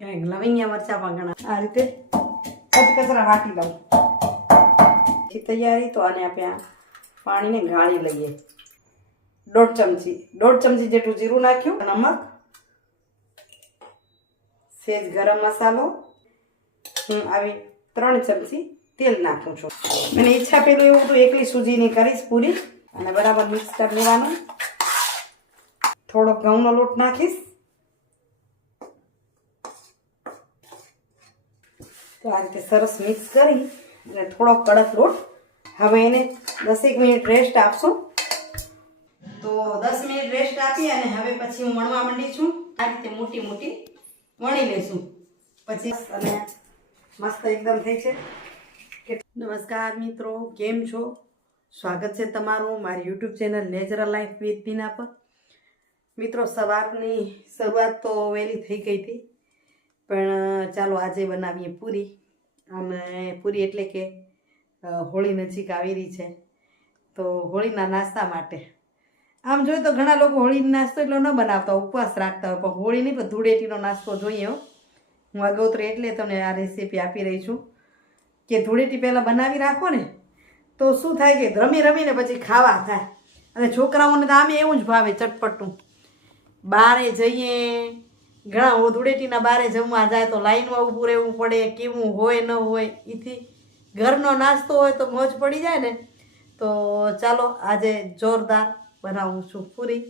કંઈક લવિંગિયા મરચાં પણ ઘણા આ રીતે કચરા વાટી લઉં તૈયારી. તો આને આપણે પાણીને ગાળી લઈએ. 1.5 ચમચી જેટલું જીરું નાખ્યું, નમક, સેજ ગરમ મસાલો, હું આવી 3 ચમચી તેલ નાખું છું. મને ઈચ્છા પેલું એવું તો એકલી સૂજીની કરીશ પૂરી. અને બરાબર મિક્સ કરી લેવાનું. થોડોક ઘઉંનો લોટ નાખીશ. તો આ રીતે સરસ મિક્સ કરી અને થોડોક કડક લોટ. હવે એને 10 મિનિટ રેસ્ટ આપશું. તો 10 મિનિટ રેસ્ટ આપી અને હવે પછી હું વણવા માંડી છું. આ રીતે મોટી મોટી વણી લેશું પછી. અને મસ્ત એકદમ થઈ છે. નમસ્કાર મિત્રો, કેમ છો? સ્વાગત છે તમારું મારી YouTube channel natural life with Bina પર. મિત્રો, સવારની શરૂઆત તો વહેલી થઈ ગઈ હતી, પણ ચાલો આજે બનાવીએ પૂરી. અને પૂરી એટલે કે હોળી નજીક આવી રહી છે, તો હોળીના નાસ્તા માટે આમ જોઈએ તો ઘણા લોકો હોળીનો નાસ્તો એટલો ન બનાવતા, ઉપવાસ રાખતા હોય, પણ હોળી નહીં પણ ધૂળેટીનો નાસ્તો જોઈએ. હું આગોતરે એટલે તમને આ રેસીપી આપી રહી છું કે ધૂળેટી પહેલાં બનાવી રાખો ને તો શું થાય કે રમી રમીને પછી ખાવા થાય. અને છોકરાઓને તો આમે એવું જ ભાવે ચટપટું. બહારે જઈએ, ઘણા ધૂળેટીના બહારે જમવા જાય તો લાઈનમાં ઊભું રહેવું પડે, કેવું હોય ન હોય. એથી ઘરનો નાસ્તો હોય તો મોજ પડી જાય ને. તો ચાલો આજે જોરદાર બનાવું છું પૂરી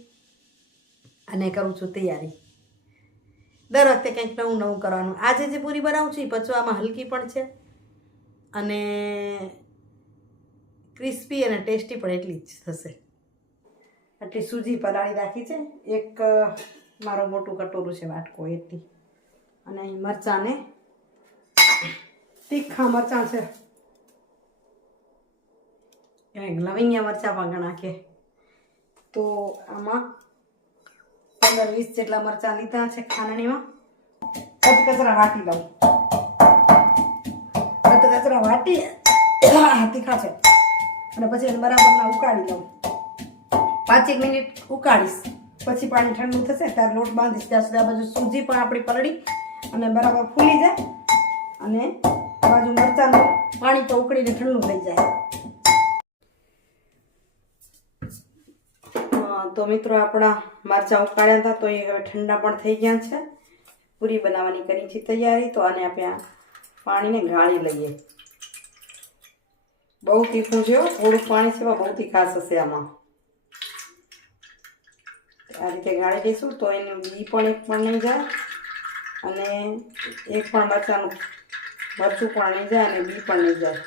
અને કરું છું તૈયારી. દર વખતે કંઈક નવું નવું કરવાનું. આજે જે પૂરી બનાવું છું એ પચવામાં હલકી પણ છે અને ક્રિસ્પી અને ટેસ્ટી પણ એટલી જ થશે. આટલી સૂજી પલાળી રાખી છે. એક મારો મોટું કટોરું છે વાટકો એટલી. અને અહીં મરચાંને તીખા મરચાં છે, કંઈક લવિંગિયા મરચાં પણ ઘણા કે. તો આમાં 15-20 જેટલા મરચાં લીધા છે ખાંડણીમાં. કચરા વાટી લઉં. કચરા વાટી તીખા છે અને પછી એને બરાબરના ઉકાળી લઉં. 5 મિનિટ ઉકાળીશ, પછી પાણી ઠંડુ થશે ત્યારે લોટ બાંધીશ. ત્યાં સુધી આ બાજુ સૂજી પણ આપણી પલળી અને બરાબર ફૂલી જાય અને આ બાજુ મરચાંનું પાણી તો ઉકળીને ઠંડુ થઈ જાય. તો મિત્રો, આપણા મરચાં ઉકાળ્યા હતા તો એ હવે ઠંડા પણ થઈ ગયા છે. પૂરી બનાવવાની કરી છે તૈયારી. તો આને આપણે પાણીને ગાળી લઈએ. બહુ તીખું છે, થોડુંક પાણી છે, બહુ તીખાશ હશે આમાં. આ રીતે ગાળી દઈશું તો એનું બી પણ એક પણ નહીં જાય અને એક પણ મરચું પણ નહીં જાય અને બી પણ નહીં જાય.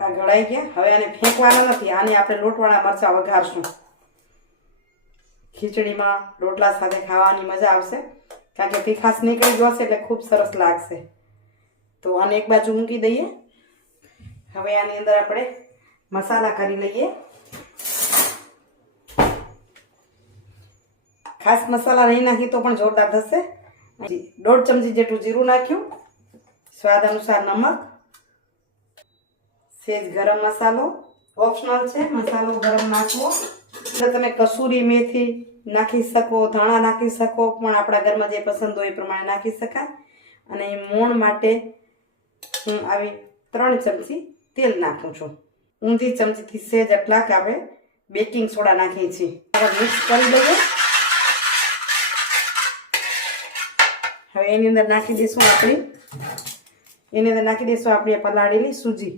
આ ગળાઈ ગયા. હવે આને ફેંકવાના નથી. આને આપણે લોટવાળા મરચાં વઘારશું. ખીચડીમાં રોટલા સાથે ખાવાની મજા આવશે, કારણ કે તીખાશ નીકળી ગયો હશે એટલે ખૂબ સરસ લાગશે. તો આને એક બાજુ મૂકી દઈએ. હવે આની અંદર આપણે મસાલા કરી લઈએ. ખાસ મસાલા નહીં નાખી તો પણ જોરદાર થશે. 1.5 ચમચી જેટલું જીરું નાખ્યું, સ્વાદ અનુસાર નમક, સેજ ગરમ મસાલો, ઓપ્શનલ છે મસાલો ગરમ નાખવો. તમે કસૂરી મેથી નાખી શકો, ધાણા નાખી શકો, પણ આપણા ઘરમાં જે પસંદ હોય એ પ્રમાણે નાખી શકાય. અને મોણ માટે હું આવી 3 ચમચી તેલ નાખું છું. ઊંધી ચમચીથી સેજ એટલા કે આપણે બેકિંગ સોડા નાખીએ છીએ. મિક્સ કરી લઈએ. હવે એની અંદર નાખી દઈશું આપણી પલાળેલી સૂજી.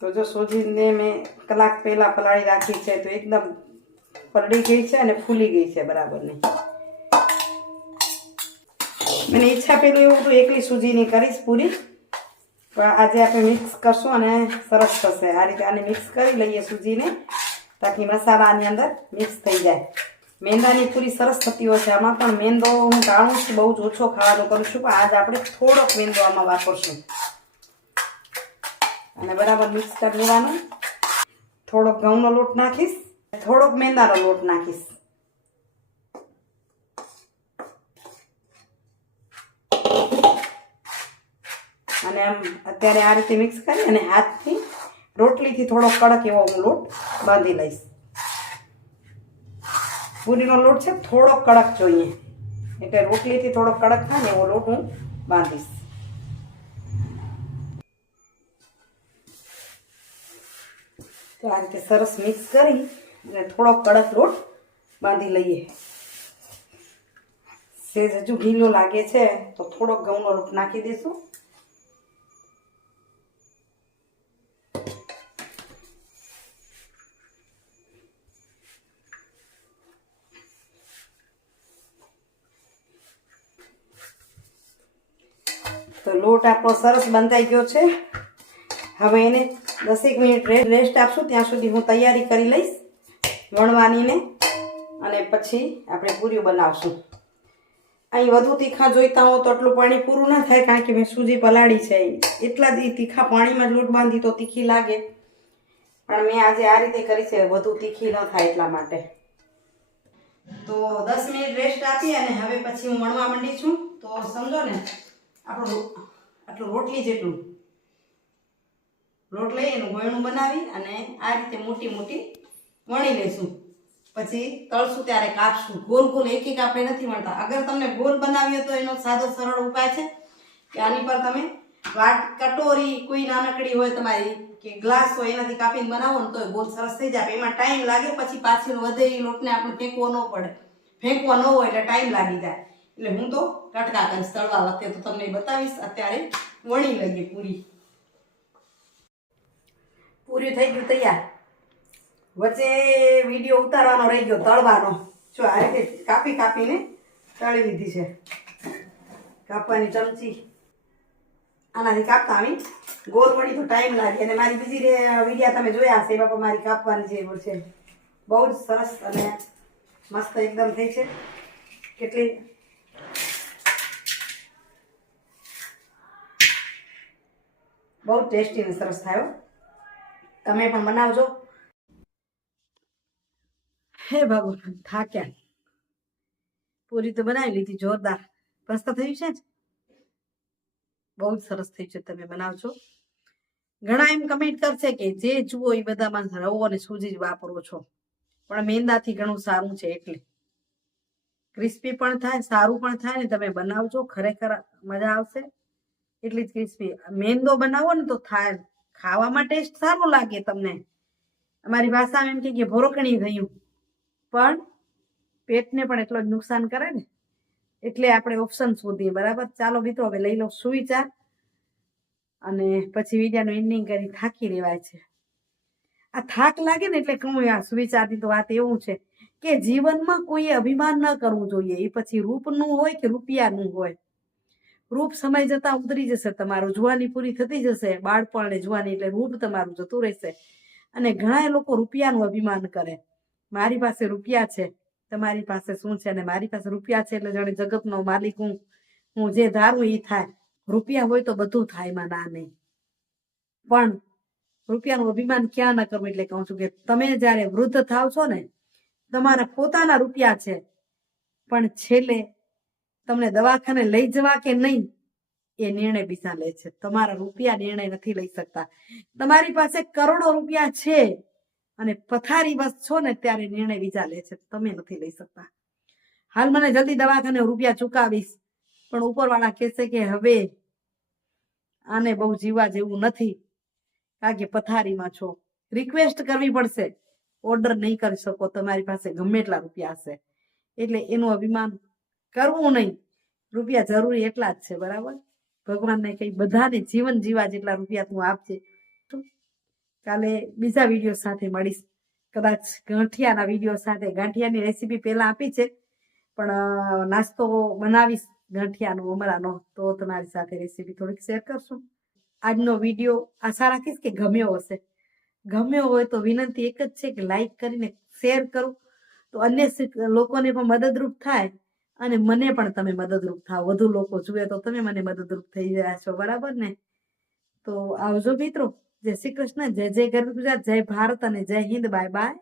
તો જો સૂજીને મેં કલાક પહેલાં પલાળી રાખી છે તો એકદમ પલળી ગઈ છે અને ફૂલી ગઈ છે બરાબરની. મને ઈચ્છા પેલું એવું તો એકલી સૂજીની કરીશ પૂરી, પણ આજે આપણે મિક્સ કરશું અને સરસ થશે. આ રીતે આને મિક્સ કરી લઈએ સૂજીને, તાકી મસાલા આની અંદર મિક્સ થઈ જાય. મેંદાની પૂરી સરસ થતી હોય છે. આમાં પણ મેંદો હું ટાળું છું, બહુ જ ઓછો ખાવાનું કરું છું, પણ આજ આપણે થોડોક મેંદો આમાં વાપરશું. અને બરાબર મિક્સ કરી લેવાનું. થોડોક ઘઉંનો લોટ નાખીશ, થોડોક મેંદાનો લોટ નાખીશ. અને આમ અત્યારે આ રીતે મિક્સ કરી અને હાથથી રોટલીથી થોડો કડક એવો હું લોટ બાંધી લઈશ. પૂરીનો લોટ છે થોડો કડક જોઈએ. એટલે રોટલીથી થોડો કડક થાય ને એવો લોટ હું બાંધીશ. તો આ રીતે સરસ મિક્સ કરી અને થોડો કડક લોટ બાંધી લઈએ. સેજ હજુ ઢીલો લાગે છે તો થોડોક ઘઉંનો લોટ નાખી દઈશું. તો લોટ આપણો સરસ બંધાઈ ગયો છે. હવે એને 10 મિનિટ રેસ્ટ આપશું. ત્યાં સુધી હું તૈયારી કરી લઈશ વણવાની ને, અને પછી આપણે પૂરીઓ બનાવશું. અહીં વધુ તીખા જોઈતા હો તો આટલું પાણી પૂરું ના થાય, કારણ કે મેં સૂજી પલાળી છે. એટલા જ તીખા પાણીમાં જ લોટ બાંધી તો તીખી લાગે, પણ મેં આજે આ રીતે કરી છે, વધુ તીખી ન થાય એટલા માટે. તો 10 મિનિટ રેસ્ટ આપી અને હવે પછી હું વણવા માંડી છું. તો સમજો ને આપણું આટલું રોટલી જેટલું લોટ લઈ એનું ગોયણું બનાવી અને આ રીતે મોટી મોટી વણી લઈશું. પછી તળશું ત્યારે કાપશું. ગોલ ગોલ એક એક આપણે નથી વણતા. અગર તમને ગોલ બનાવ્યો તો એનો સાદો સરળ ઉપાય છે કે આની પર તમે કટોરી કોઈ નાનકડી હોય તમારી કે ગ્લાસ હોય એનાથી કાપીને બનાવો ને તો ગોલ સરસ થઈ જાય. એમાં ટાઈમ લાગે, પછી પાછળ વધે એ લોટને આપણે ફેંકવો ન પડે. ફેંકવો ન હોય એટલે ટાઈમ લાગી જાય. એટલે હું તો કટકા કરીશ તળવા વખતે, તો તમને બતાવીશ. અત્યારે વણી લઈએ પૂરી. પૂરી થઈ ગયું તૈયાર. વચ્ચે વિડીયો ઉતારવાનો રહી ગયો તળવાનો. જો આ રીતે કાપી કાપીને તળી લીધી છે. કાપવાની ચમચી આનાથી કાપતા આવી ગોળ વળી તો ટાઈમ લાગે. અને મારી બીજી વિડીયા તમે જોયા હશે, એમાં પણ મારી કાપવાની જરૂર છે. બહુ જ સરસ અને મસ્ત એકદમ થઈ છે. કેટલી બહુ ટેસ્ટી અને સરસ થયો. તમે પણ બનાવજો. હે ભગવાન, થાક્યા. પૂરી તો બનાવી લીધી, જોરદાર. મસ્ત થયું છે જ, બહુ જ સરસ થઈ છે. તમે બનાવજો. ઘણા એમ કમેન્ટ કરશે કે જે જુઓ એ બધામાં રવો અને સૂજી જ વાપરો છો, પણ મેંદાથી ઘણું સારું છે. એટલે ક્રિસ્પી પણ થાય, સારું પણ થાય ને. તમે બનાવજો, ખરેખર મજા આવશે. એટલી જ ક્રિસ્પી. મેંદો બનાવો ને તો થાય, ખાવામાં ટેસ્ટ સારો લાગે તમને. અમારી ભાષામાં એમ કે ભોરકણી થયું, પણ પેટને પણ એટલો જ નુકસાન કરે ને. એટલે આપણે ઓપ્શન શોધીએ. બરાબર, ચાલો મિત્રો, હવે લઈ લો સુવિચાર અને પછી વિડીયાનું એન્ડિંગ કરી થાકી રહેવાય છે. આ થાક લાગે ને એટલે કહું, આ સુવિચારની તો વાત એવું છે કે જીવનમાં કોઈએ અભિમાન ન કરવું જોઈએ. એ પછી રૂપનું હોય કે રૂપિયાનું હોય. રૂપ સમય જતા ઉતરી જશે તમારું. જુવાની પૂરી થતી જશે, બાળપણ ને જુવાની, એટલે રૂપ તમારું જતું રહેશે. અને ઘણા લોકો રૂપિયાનું અભિમાન કરે. મારી પાસે રૂપિયા છે, તમારી પાસે શું છે? અને મારી પાસે રૂપિયા છે એટલે જાણે જગતનો માલિક હું જે ધારું એ થાય. રૂપિયા હોય તો બધું થાય, માં ના નહીં. પણ રૂપિયાનું અભિમાન ક્યાં ન કરવું. એટલે કહું છું કે તમે જ્યારે વૃદ્ધ થાવ છો ને, તમારા પોતાના રૂપિયા છે, પણ છેલ્લે તમને દવાખાને લઈ જવા કે નહીં એ નિર્ણય બીજા લે છે. તમારા રૂપિયા નિર્ણય નથી લઈ શકતા. તમારી પાસે કરોડો રૂપિયા છે અને પથારી બસ છો ને ત્યારે નિર્ણય બીજા લે છે, તમે નથી લઈ શકતા. હાલ મને જલ્દી દવાખાને રૂપિયા ચૂકાવીશ, પણ ઉપરવાળા કહેશે કે હવે આને બહુ જીવા જેવું નથી, કારણ કે પથારીમાં છો. રિક્વેસ્ટ કરવી પડશે, ઓર્ડર નહીં કરી શકો. તમારી પાસે ગમે એટલા રૂપિયા હશે. એટલે એનું અભિમાન કરવું નહીં. રૂપિયા જરૂરી એટલા જ છે. બરાબર, ભગવાનને કઈ બધાને જીવન જીવા જેટલા રૂપિયા તું આપજે. કાલે બીજા વિડીયો સાથે મળીશ, કદાચ ગાંઠિયાના વિડીયો સાથે. ગાંઠિયાની રેસીપી પહેલા આપી છે, પણ નાસ્તો બનાવીશ ગાંઠિયાનો મમરાનો, તો તમારી સાથે રેસીપી થોડીક શેર કરશું. આજનો વિડીયો આશા રાખીશ કે ગમ્યો હશે. ગમ્યો હોય તો વિનંતી એક જ છે કે લાઈક કરીને શેર કરો, તો અન્ય લોકોને પણ મદદરૂપ થાય અને મને પણ તમે મદદરૂપ થાવ. વધુ લોકો જુએ તો તમે મને મદદરૂપ થઈ રહ્યા છો. બરાબર ને? તો આવજો મિત્રો. જય શ્રી કૃષ્ણ. જય જય ગરવી ગુજરાત. જય ભારત અને જય હિન્દ. Bye bye.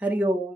હરિઓમ.